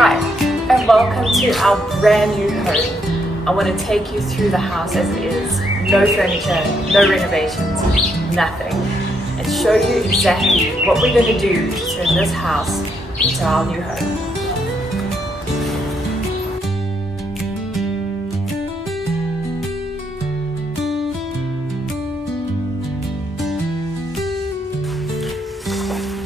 Hi, and welcome to our brand new home. I want to take you through the house as it is. No furniture, no renovations, nothing. And show you exactly what we're going to do to turn this house into our new home.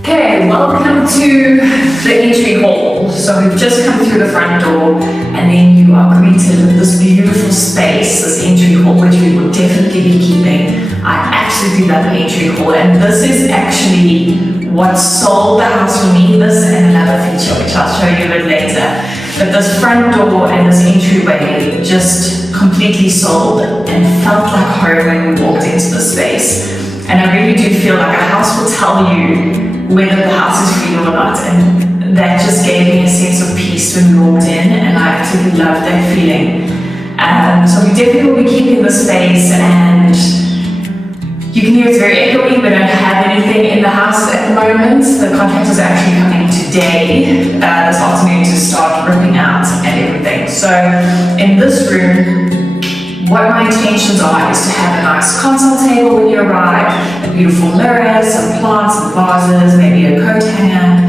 Okay, welcome to the entry hall. So we've just come through the front door and then you are greeted with this beautiful space, this entry hall, which we will definitely be keeping. I absolutely love the entry hall, and this is actually what sold the house for me. This and another feature which I'll show you a bit later. But this front door and this entryway just completely sold and felt like home when we walked into the space. And I really do feel like a house will tell you whether the house is for you or not, and that just gave me a sense of peace when we walked in, and I absolutely loved that feeling. So we definitely will be keeping the space, and you can hear it's very echoey. We don't have anything in the house at the moment. The contractors are actually coming today, this afternoon, to start ripping out and everything. So in this room, what my intentions are is to have a nice console table when you arrive, a beautiful mirror, some plants, some vases, maybe a coat hanger,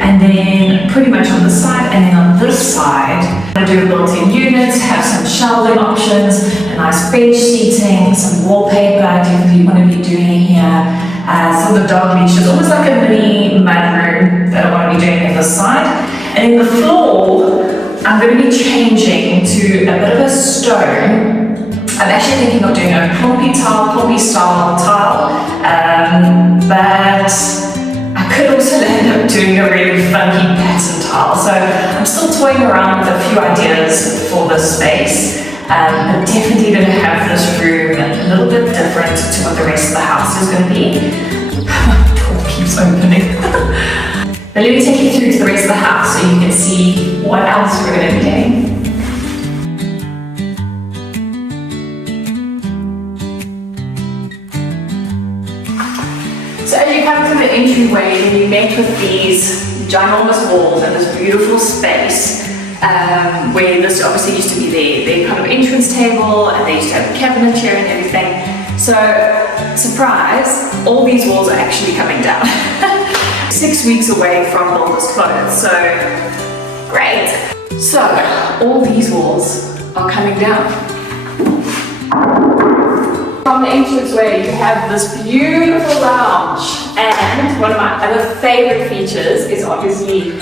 and then pretty much on the side, and then on this side, I'm going to do a built-in unit, have some shelving options, a nice bench seating, some wallpaper. I definitely want to be doing here, some of the dog leashes, almost like a mini mud room that I want to be doing on this side. And then the floor, I'm going to be changing to a bit of a stone. I'm actually thinking of doing a plumpy style tile, but I could also end up doing a really funky pattern tile. So I'm still toying around with a few ideas for this space, but definitely going to have this room a little bit different to what the rest of the house is going to be. My door keeps opening. Now let me take you through to the rest of the house so you can see what else we're going to be doing. So as you come through the entryway, you met with these ginormous walls and this beautiful space where this obviously used to be their kind of entrance table, and they used to have a cabinet chair and everything. So, surprise, all these walls are actually coming down. 6 weeks away from builder's close, so great. So all these walls are coming down. From the entranceway you have this beautiful lounge, and one of my other favorite features is obviously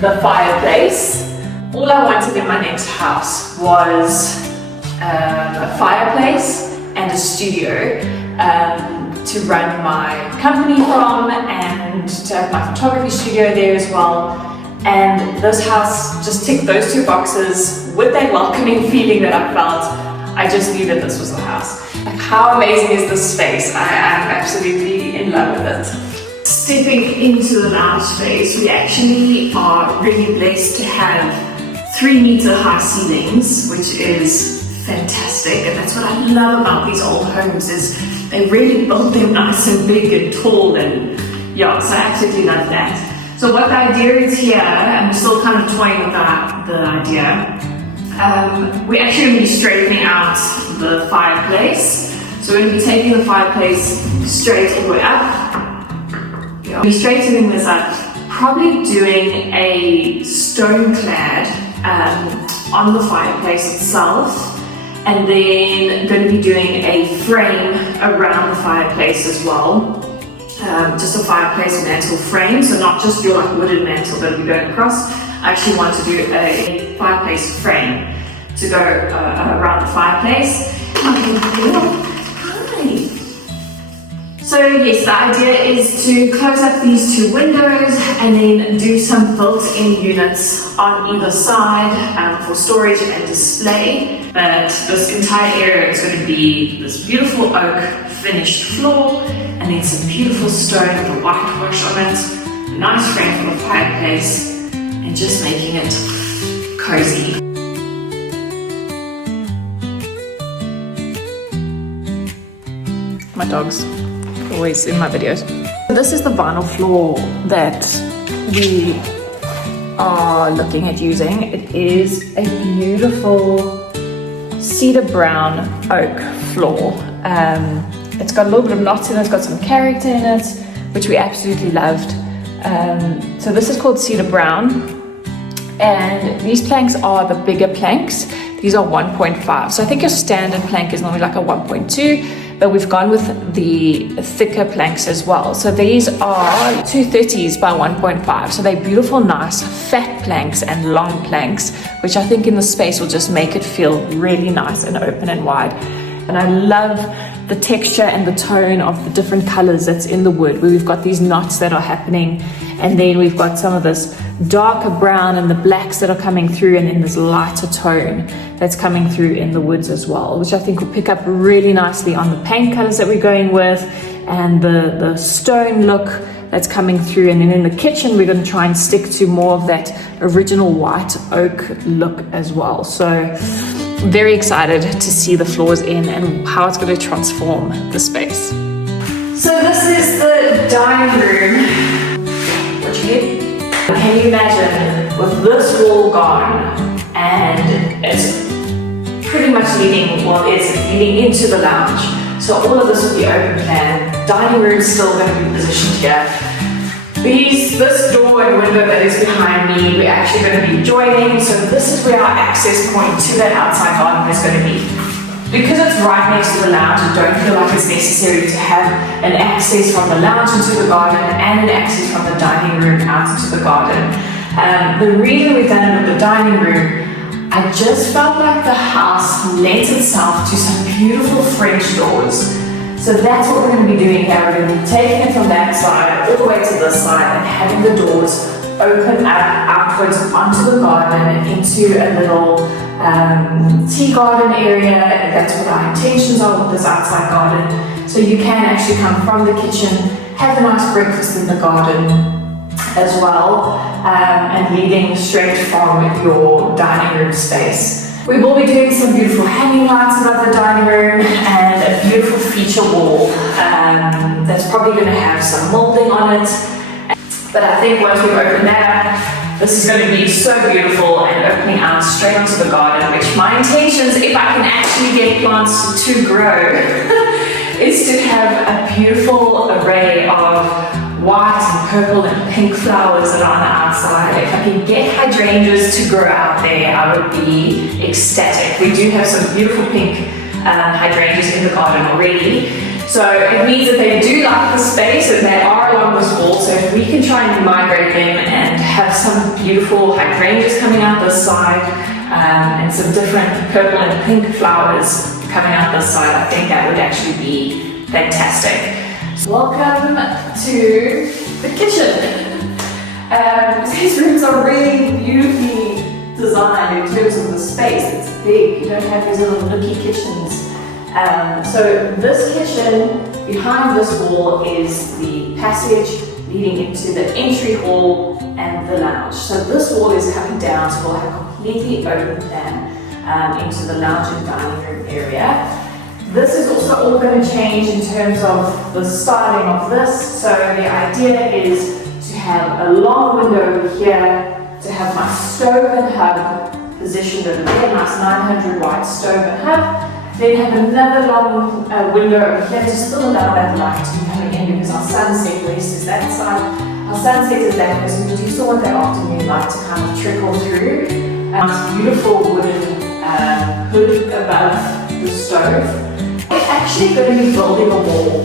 the fireplace. All I wanted in my next house was a fireplace and a studio to run my company from, and to have my photography studio there as well. And this house just ticked those two boxes with that welcoming feeling that I felt. I just knew that this was the house. Like, how amazing is this space? I am absolutely in love with it. Stepping into the lounge space, we actually are really blessed to have 3-meter high ceilings, which is fantastic, and that's what I love about these old homes, is they really build them nice and big and tall, and yeah, so I absolutely love that. So what the idea is here, I'm still kind of toying with the idea, we're actually going to be straightening out the fireplace. So we're going to be taking the fireplace straight all the way up. Yeah. We'll be straightening this up, probably doing a stone clad on the fireplace itself, and then going to be doing a frame around the fireplace as well. Just a fireplace mantle frame, so not just your wooden mantle that will be going across. I actually want to do a fireplace frame to go around the fireplace. Hi. So yes, the idea is to close up these 2 windows and then do some built-in units on either side for storage and display. But this entire area is going to be this beautiful oak finished floor, and then some beautiful stone with a whitewash on it, a nice frame for the fireplace, and just making it cozy. My dogs. Always in my videos. This is the vinyl floor that we are looking at using. It is a beautiful cedar brown oak floor. It's got a little bit of knots in it, it's got some character in it, which we absolutely loved. So this is called cedar brown, and these planks are the bigger planks. These are 1.5. So I think your standard plank is normally like a 1.2, but we've gone with the thicker planks as well. So these are 230s by 1.5. So they're beautiful, nice, fat planks and long planks, which I think in the space will just make it feel really nice and open and wide. And I love the texture and the tone of the different colors that's in the wood, where we've got these knots that are happening, and then we've got some of this darker brown and the blacks that are coming through, and then this lighter tone that's coming through in the woods as well, which I think will pick up really nicely on the paint colors that we're going with, and the stone look that's coming through. And then in the kitchen we're going to try and stick to more of that original white oak look as well. So very excited to see the floors in and how it's going to transform the space. So this is the dining room. What you get? Can you imagine with this wall gone, and it's pretty much leading, well, it's leading into the lounge. So all of this will be open plan. Dining room still going to be positioned here. This door and window that is behind me, we're actually going to be joining. So this is where our access point to that outside garden is going to be. Because it's right next to the lounge, I don't feel like it's necessary to have an access from the lounge into the garden and an access from the dining room out into the garden. The reason we've done it with the dining room, I just felt like the house lent itself to some beautiful French doors. So that's what we're going to be doing here. We're going to be taking it from that side all the way to this side and having the doors open up outwards onto the garden into a little tea garden area. That's what our intentions are with this outside garden. So you can actually come from the kitchen, have a nice breakfast in the garden as well, and leading straight from your dining room space. We will be doing some beautiful hanging lights above the dining room and a beautiful feature wall that's probably going to have some molding on it. But I think once we've opened that up, this is going to be so beautiful and opening out straight onto the garden, which my intentions, if I can actually get plants to grow, is to have a beautiful array of white and purple and pink flowers that are on the outside. If I can get hydrangeas to grow out there, I would be ecstatic. We do have some beautiful pink hydrangeas in the garden already. So it means that they do like the space and they are along this wall. So if we can try and migrate them and have some beautiful hydrangeas coming out this side, and some different purple and pink flowers coming out this side, I think that would actually be fantastic. Welcome to the kitchen. These rooms are really beautifully designed in terms of the space. It's big, you don't have these little nooky kitchens. So this kitchen, behind this wall is the passage leading into the entry hall and the lounge. So this wall is coming down, so we'll have a completely open plan into the lounge and dining room area. This is also all going to change in terms of the styling of this. So the idea is to have a long window over here, to have my stove and hub positioned over there, nice 900 watt stove and hub. Then have another long window over here to still allow that light to be coming in, because our sunset west is that side. Our sunset is that way, so we do still want that afternoon light to kind of trickle through. This beautiful wooden hood above the stove. We're actually going to be building a wall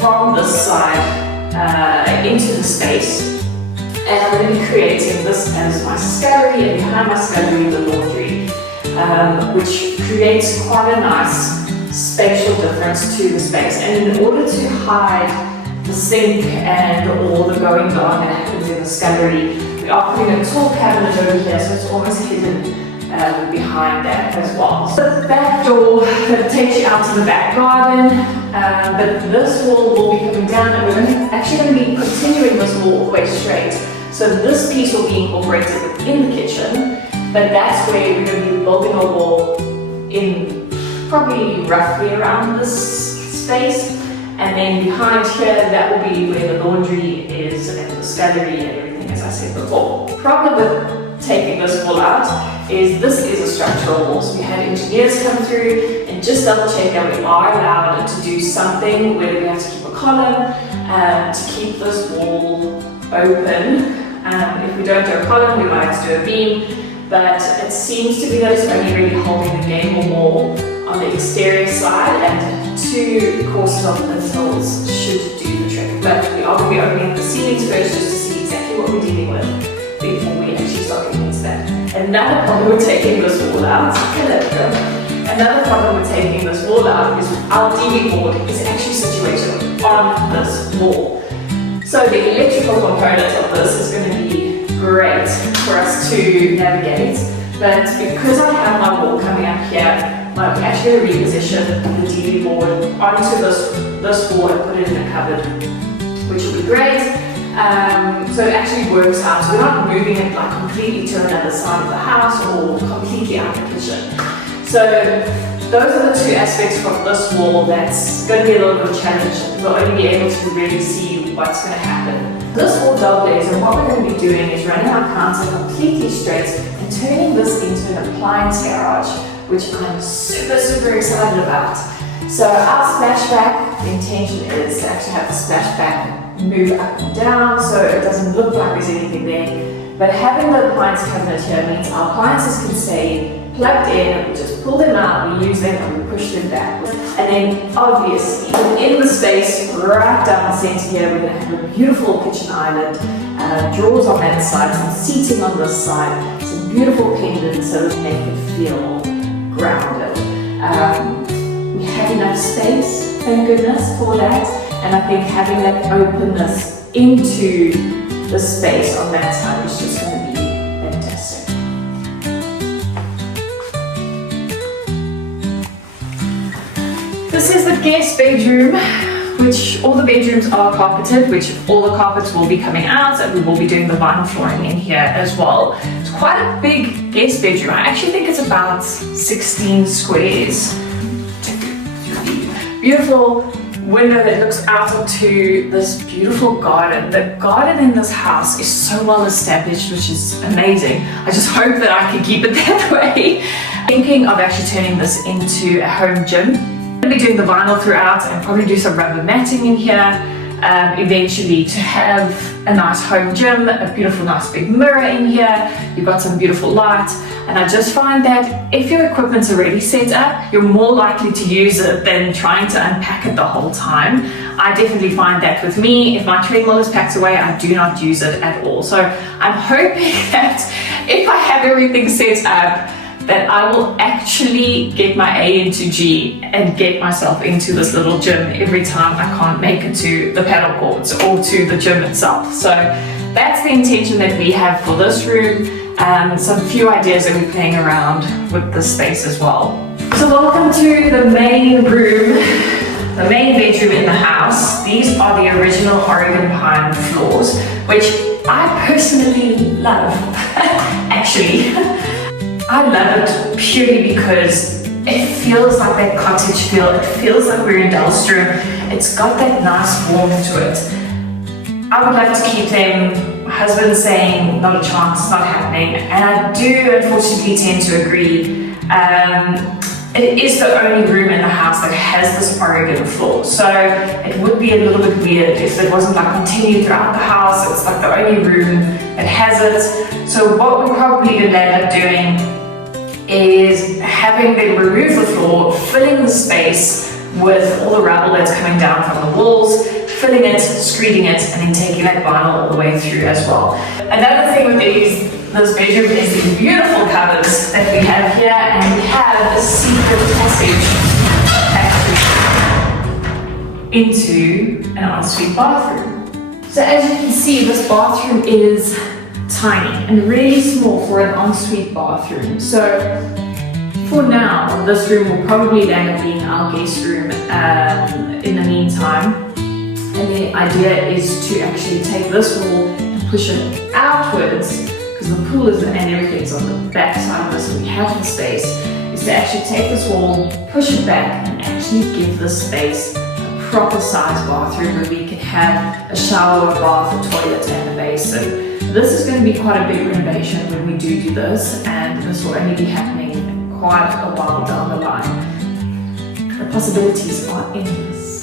from this side into the space, and I'm going to be creating this as my scullery, and behind my scullery the laundry, which creates quite a nice spatial difference to the space. And in order to hide the sink and all the going on that happens in the scullery, we are putting a tall cabinet over here, so it's almost hidden behind that as well. So the back door that takes you out to the back garden, but this wall will be coming down, and we're actually going to be continuing this wall all the way straight. So this piece will be incorporated within the kitchen, but that's where we're going to be building a wall in probably roughly around this space. And then behind here, that will be where the laundry is and the scullery and everything, as I said before. Problem with taking this wall out is this is a structural wall. So we had engineers come through and just double check that we are allowed to do something, whether we have to keep a column to keep this wall open. If we don't do a column, we might have to do a beam, but it seems to be that it's only really holding the gable wall on the exterior side, and 2 courses of lintels should do the trick. But we are going to be opening the ceilings first just to see exactly what we're dealing with before we actually start getting into that. Another problem with taking this wall out, another problem with taking this wall out is our DB board is actually situated on this wall. So the electrical component of this is going to be great for us to navigate, but because I have my wall coming up here, I'm actually going to reposition the DB board onto this wall and put it in a cupboard, which will be great. So it actually works out. So we're not moving it like completely to another side of the house or completely out of the kitchen. So those are the 2 aspects from this wall that's going to be a little bit of a challenge. We'll only be able to really see what's going to happen. This wall dog legs, and what we're going to be doing is running our counter completely straight and turning this into an appliance garage, which I'm super excited about. So our splashback, the intention is to actually have the splashback move up and down so it doesn't look like there's anything there. But having the appliance cabinet here means our appliances can stay plugged in, and we just pull them out, we use them and we push them back. And then obviously in the space right down the center here, we're going to have a beautiful kitchen island, drawers on that side, some seating on this side, some beautiful pendants so we make it feel grounded. We have enough space, thank goodness for that, and I think having that openness into the space on that side is just going to be fantastic. This is the guest bedroom, which all the bedrooms are carpeted, which all the carpets will be coming out, and we will be doing the vinyl flooring in here as well. It's quite a big guest bedroom. I actually think it's about 16 squares. Beautiful window that looks out onto this beautiful garden. The garden in this house is so well established, which is amazing. I just hope that I can keep it that way. Thinking of actually turning this into a home gym. I'm going to be doing the vinyl throughout and probably do some rubber matting in here eventually to have a nice home gym, a beautiful nice big mirror in here. You've got some beautiful light, and I just find that if your equipment's already set up, you're more likely to use it than trying to unpack it the whole time. I definitely find that with me, if my treadmill is packed away, I do not use it at all. So I'm hoping that if I have everything set up, that I will actually get my A into G and get myself into this little gym every time I can't make it to the paddle courts or to the gym itself. So that's the intention that we have for this room. Some few ideas that we're playing around with this space as well. So welcome to the main room, the main bedroom in the house. These are the original Oregon pine floors, which I personally love, actually. I love it purely because it feels like that cottage feel. It feels like we're in Dahlstrom. It's got that nice warmth to it. I would love to keep them. My husband's saying not a chance, not happening. And I do unfortunately tend to agree. It is the only room in the house that has this Oregon floor. So it would be a little bit weird if it wasn't like continued throughout the house. It's like the only room that has it. So what we're probably going to end up doing is having them remove the floor, filling the space with all the rubble that's coming down from the walls, filling it, screeding it, and then taking that vinyl all the way through as well. Another thing with this bedroom is the beautiful cupboards that we have here, and we have a secret passage into an ensuite bathroom. So as you can see, this bathroom is tiny and really small for an ensuite bathroom. So for now, this room will probably end up being our guest room in the meantime. And the idea is to actually take this wall and push it outwards, because the pool is and everything's on the back side of this, so we have the space, is to actually take this wall, push it back, and actually give this space a proper size bathroom where we can have a shower, a bath, a toilet and a basin. This is going to be quite a big renovation when we do this, and this will only be happening quite a while down the line. The possibilities are endless.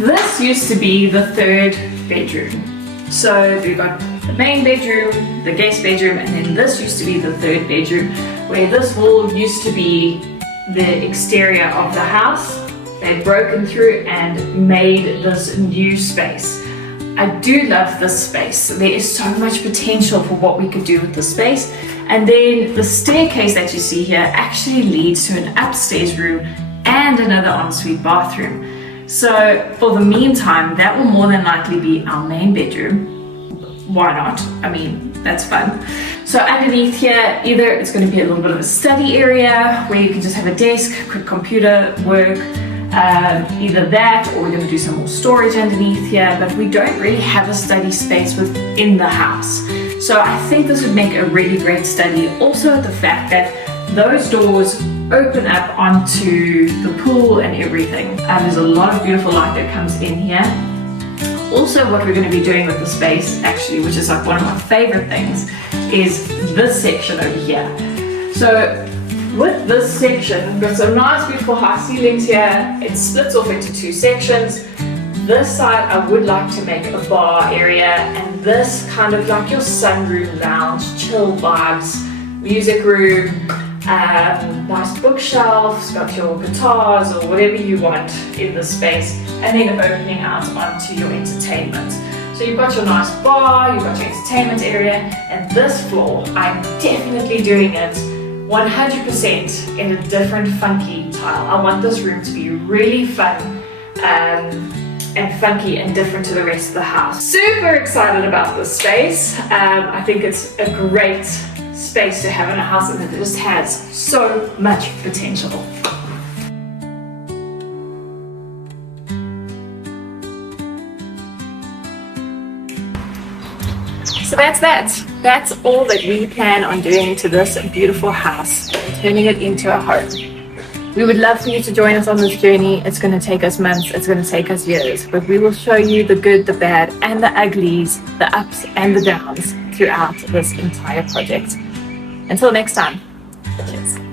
This used to be the third bedroom. So we've got the main bedroom, the guest bedroom, and then this used to be the third bedroom, where this wall used to be the exterior of the house. They've broken through and made this new space. I do love this space. There is so much potential for what we could do with the space. And then the staircase that you see here actually leads to an upstairs room and another ensuite bathroom. So for the meantime, that will more than likely be our main bedroom. Why not? I mean, that's fun. So underneath here, either it's going to be a little bit of a study area where you can just have a desk, quick computer work, either that, or we're going to do some more storage underneath here, but we don't really have a study space within the house. So I think this would make a really great study. Also the fact that those doors open up onto the pool and everything. There's a lot of beautiful light that comes in here. Also, what we're going to be doing with the space, actually, which is like one of my favorite things, is this section over here. So with this section, we've got some nice beautiful high ceilings here. It splits off into two sections. This side I would like to make a bar area, and this kind of like your sunroom lounge, chill vibes, music room, nice bookshelves, got your guitars or whatever you want in the space, and then opening out onto your entertainment. So you've got your nice bar, you've got your entertainment area, and this floor, I'm definitely doing it 100% in a different funky tile. I want this room to be really fun and funky and different to the rest of the house. Super excited about this space. I think it's a great space to have in a house, and it just has so much potential. So that's all that we plan on doing to this beautiful house, turning it into a home. We would love for you to join us on this journey. It's going to take us months, it's going to take us years, but we will show you the good, the bad, and the uglies, the ups and the downs throughout this entire project. Until next time, cheers.